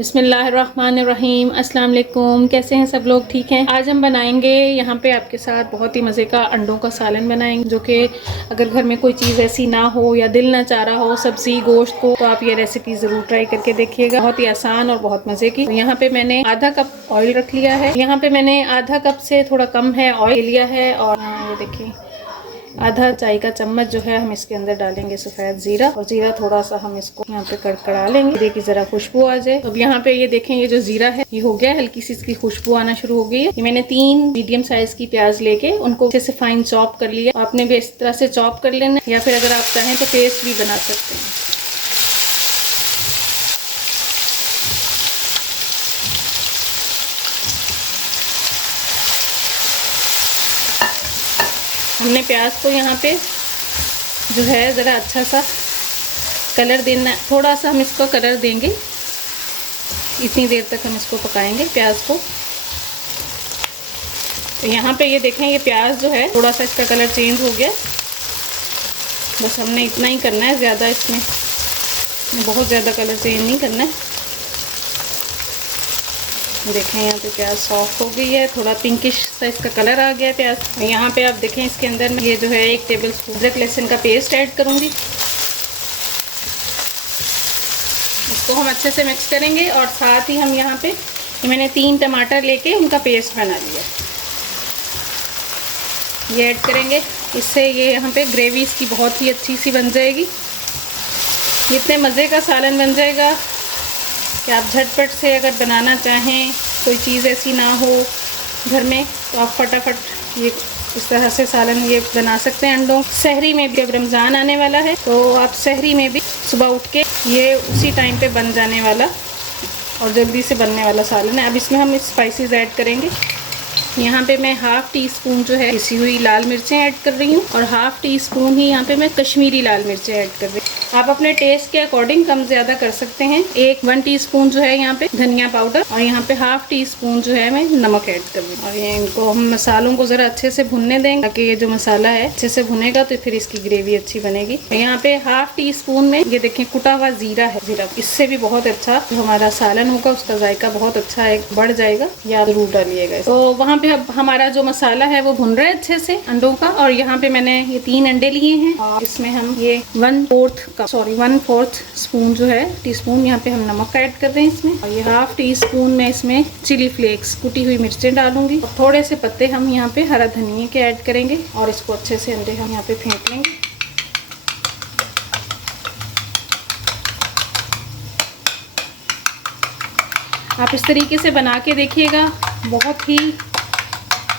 बिस्मिल्लाहिर्रहमानिर्रहीम। अस्सलाम वालेकुम। कैसे हैं सब लोग? ठीक हैं। आज हम बनाएंगे यहाँ पे आपके साथ बहुत ही मज़े का अंडों का सालन बनाएंगे, जो कि अगर घर में कोई चीज़ ऐसी ना हो या दिल ना चाह रहा हो सब्जी गोश्त को, तो आप ये रेसिपी ज़रूर ट्राई करके देखिएगा। बहुत ही आसान और बहुत मज़े की। तो यहाँ पे मैंने आधा कप ऑयल रख लिया है। यहाँ पे मैंने आधा कप से थोड़ा कम है ऑयल लिया है। और ये देखिए आधा चाय का चम्मच जो है हम इसके अंदर डालेंगे सफ़ेद ज़ीरा। और ज़ीरा थोड़ा सा हम इसको यहाँ पे कड़कड़ा लेंगे, देखिए ज़रा खुशबू आ जाए। अब यहाँ पे ये देखें, ये जो ज़ीरा है ये हो गया, हल्की सी इसकी खुशबू आना शुरू हो गई है। ये मैंने 3 मीडियम साइज़ की प्याज लेके उनको अच्छे से फाइन चॉप कर लिया। आपने भी इस तरह से चॉप कर लेना, या फिर अगर आप चाहें तो पेस्ट भी बना सकते हैं। हमने प्याज को यहाँ पे जो है ज़रा अच्छा सा कलर देना, थोड़ा सा हम इसको कलर देंगे। इतनी देर तक हम इसको पकाएंगे प्याज को। तो यहाँ पे ये देखें, ये प्याज जो है थोड़ा सा इसका कलर चेंज हो गया। बस हमने इतना ही करना है, ज़्यादा इसमें बहुत ज़्यादा कलर चेंज नहीं करना है। देखें यहाँ पे प्याज सॉफ्ट हो गई है, थोड़ा पिंकिश सा इसका कलर आ गया है प्याज। यहाँ पे आप देखें इसके अंदर मैं ये जो है 1 टेबल स्पून अदरक लहसुन का पेस्ट ऐड करूँगी। इसको हम अच्छे से मिक्स करेंगे। और साथ ही हम यहाँ पे मैंने 3 टमाटर लेके उनका पेस्ट बना लिया, ये ऐड करेंगे। इससे ये यहाँ पे ग्रेवी इसकी बहुत ही अच्छी सी बन जाएगी। इतने मज़े का सालन बन जाएगा कि आप झटपट से अगर बनाना चाहें, कोई चीज़ ऐसी ना हो घर में, तो आप फटाफट ये इस तरह से सालन ये बना सकते हैं अंडों। सहरी में भी, अब रमज़ान आने वाला है तो आप सहरी में भी सुबह उठ के ये उसी टाइम पे बन जाने वाला और जल्दी से बनने वाला सालन है। अब इसमें हम स्पाइसेस ऐड करेंगे। यहाँ पे मैं 1/2 टीस्पून जो है पिसी हुई लाल मिर्चें ऐड कर रही हूँ, और 1/2 टीस्पून ही यहाँ पे मैं कश्मीरी लाल मिर्चें ऐड कर रही हूँ। आप अपने टेस्ट के अकॉर्डिंग कम ज़्यादा कर सकते हैं। 1 टीस्पून जो है यहाँ पे धनिया पाउडर, और यहाँ पे 1/2 टीस्पून जो है मैं नमक ऐड कर रही हूँ। और ये इनको हम मसालों को ज़रा अच्छे से भुनने देंगे, ताकि ये जो मसाला है अच्छे से भुनेगा तो फिर इसकी ग्रेवी अच्छी बनेगी। यहाँ पे 1/2 टीस्पून में ये देखें कुटा हुआ ज़ीरा है। ज़ीरा इससे भी बहुत अच्छा जो हमारा सालन होगा उसका जायका बहुत अच्छा बढ़ जाएगा, या ज़रूर डालिएगा। तो वहाँ पे अब हमारा जो मसाला है वो भुन रहा है अच्छे से अंडों का। और यहाँ पे मैंने ये 3 अंडे लिए हैं, और इसमें हम ये 1/4 स्पून जो है टीस्पून यहाँ पे हम नमक ऐड कर रहे हैं इसमें। और ये 1/2 टीस्पून में इसमें चिली फ्लेक्स कुटी हुई मिर्चें डालूंगी, और थोड़े से पत्ते हम यहाँ पे हरा धनिया के ऐड करेंगे। और इसको अच्छे से अंडे हम यहाँ पे फेंट लेंगे। आप इस तरीके से बना के देखिएगा, बहुत ही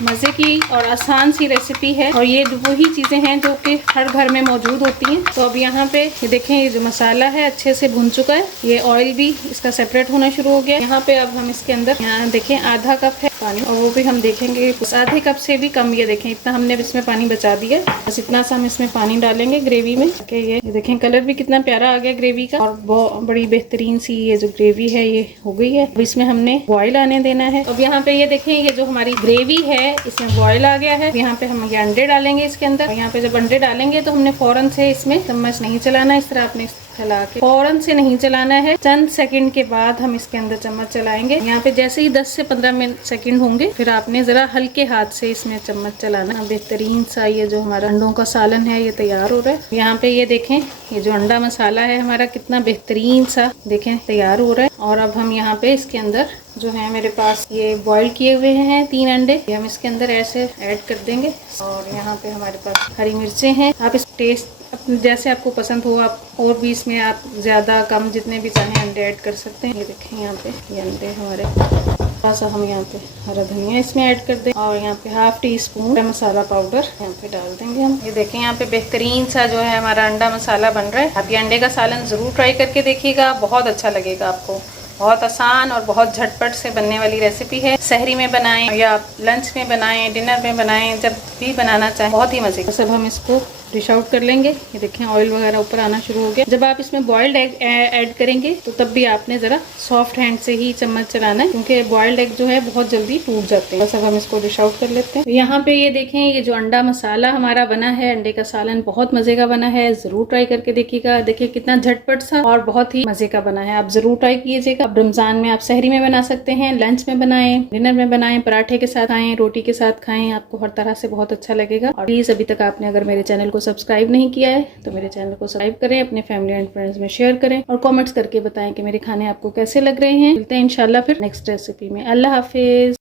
मज़े की और आसान सी रेसिपी है। और ये वही चीज़ें हैं जो कि हर घर में मौजूद होती हैं। तो अब यहाँ पे ये देखें, ये जो मसाला है अच्छे से भुन चुका है, ये ऑयल भी इसका सेपरेट होना शुरू हो गया। यहाँ पे अब हम इसके अंदर यहाँ देखें आधा कप है पानी, और वो भी हम देखेंगे उस आधे कप से भी कम। ये देखें इतना हमने इसमें पानी बचा दिया, बस इतना सा हम इसमें पानी डालेंगे ग्रेवी में। ये देखें कलर भी कितना प्यारा आ गया ग्रेवी का, और बहुत बड़ी बेहतरीन सी ये जो ग्रेवी है ये हो गई है। अब इसमें हमने बॉयल आने देना है। अब यहाँ पे ये देखें, ये जो हमारी ग्रेवी है इसमें बॉयल आ गया है। यहाँ पे हम ये अंडे डालेंगे इसके अंदर। यहाँ पे जब अंडे डालेंगे तो हमने फौरन से इसमें चम्मच नहीं चलाना, इस तरह आपने फैला के फौरन से नहीं चलाना है। चंद सेकंड के बाद हम इसके अंदर चम्मच चलाएंगे। यहाँ पे जैसे ही 10 से 15 सेकंड होंगे, फिर आपने जरा हल्के हाथ से इसमें चम्मच चलाना। बेहतरीन सा ये जो हमारा अंडों का सालन है ये तैयार हो रहा है। यहाँ पे ये देखें, ये जो अंडा मसाला है हमारा कितना बेहतरीन सा देखें तैयार हो रहा है। और अब हम यहाँ पे इसके अंदर जो है मेरे पास ये बॉईल किए हुए हैं 3 अंडे, ये हम इसके अंदर ऐसे ऐड कर देंगे। और यहाँ पे हमारे पास हरी मिर्चें हैं। आप इस टेस्ट जैसे आपको पसंद हो, आप और भी इसमें आप ज़्यादा कम जितने भी चाहें अंडे ऐड कर सकते हैं। ये देखें यहाँ पे ये अंडे हमारे, थोड़ा सा हम यहाँ पे हरा धनिया इसमें ऐड कर दें, और यहाँ पे 1/2 टीस्पून मसाला पाउडर यहाँ पे डाल देंगे हम। ये देखें यहाँ पे बेहतरीन सा जो है हमारा अंडा मसाला बन रहा है। आप ये अंडे का सालन ज़रूर ट्राई करके देखिएगा, बहुत अच्छा लगेगा आपको। बहुत आसान और बहुत झटपट से बनने वाली रेसिपी है। सहरी में बनाएं या आप लंच में बनाएं, डिनर में बनाएं, जब भी बनाना चाहें, बहुत ही मज़े का। सब हम इसको डिश आउट कर लेंगे। ये देखें ऑयल वगैरह ऊपर आना शुरू हो गया। जब आप इसमें बॉइल्ड एग ऐड करेंगे तो तब भी आपने ज़रा सॉफ्ट हैंड से ही चम्मच चलाना है, क्योंकि बॉइल्ड एग जो है बहुत जल्दी टूट जाते हैं। बस अब हम इसको डिश आउट कर लेते हैं। यहाँ पे ये देखें, ये जो अंडा मसाला हमारा बना है, अंडे का सालन बहुत मज़े का बना है। ज़रूर ट्राई करके देखिएगा। देखिए कितना झटपट सा और बहुत ही मज़े का बना है। आप ज़रूर ट्राई कीजिएगा। अब रमज़ान में आप सहरी में बना सकते हैं, लंच में बनाएं, डिनर में बनाएं, पराठे के साथ खाएं, रोटी के साथ खाएं, आपको हर तरह से बहुत अच्छा लगेगा। और प्लीज़ अभी तक आपने अगर मेरे चैनल को सब्सक्राइब नहीं किया है तो मेरे चैनल को सब्सक्राइब करें, अपने फैमिली एंड फ्रेंड्स में शेयर करें और कॉमेंट्स करके बताएं कि मेरे खाने आपको कैसे लग रहे हैं। मिलते हैं इंशाल्लाह फिर नेक्स्ट रेसिपी में। अल्लाह हाफिज़।